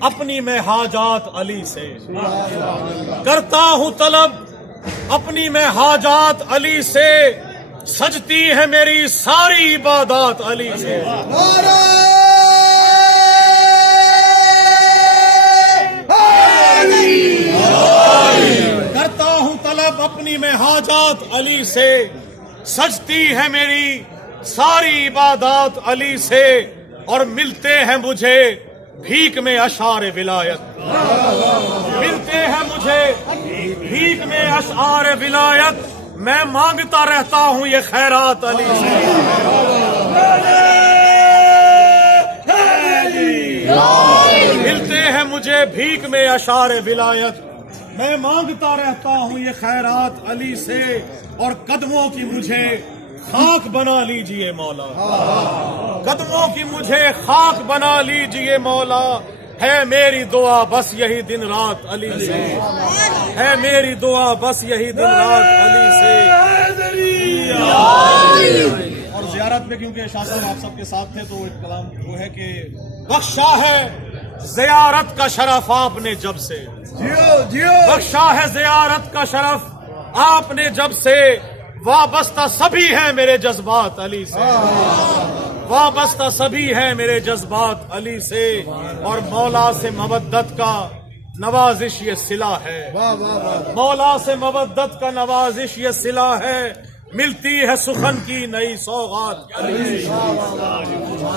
اپنی میں حاجات علی سے، کرتا ہوں طلب اپنی میں حاجات علی سے، سجتی ہے میری ساری عبادات علی سے۔ کرتا ہوں طلب اپنی میں حاجات علی سے، سجتی ہے میری ساری عبادات علی سے، اور ملتے ہیں مجھے بھیک میں اشعار ولایت، ملتے ہیں مجھے بھیک میں اشعار ولایت، میں مانگتا رہتا ہوں یہ خیرات علی سے۔ ملتے ہیں مجھے بھیک میں اشعار ولایت، میں مانگتا رہتا ہوں یہ خیرات علی سے، اور قدموں کی مجھے خاک بنا لیجئے مولا، قدموں کی مجھے خاک بنا لیجئے مولا، ہے میری دعا بس یہی دن رات علی سے، ہے میری دعا بس یہی دن رات علی سے۔ اور زیارت میں کیونکہ شاہ صاحب آپ سب کے ساتھ تھے تو ایک کلام وہ ہے کہ بخشا ہے زیارت کا شرف آپ نے جب سے، بخشا ہے زیارت کا شرف آپ نے جب سے، وابستہ سبھی ہیں میرے جذبات علی سے، وابستہ سبھی ہیں میرے جذبات علی سے، اور مولا سے مودت کا نوازش یہ صلہ ہے، مولا سے مودت کا نوازش یہ صلہ ہے، ملتی ہے سخن کی نئی سوغات علی سے۔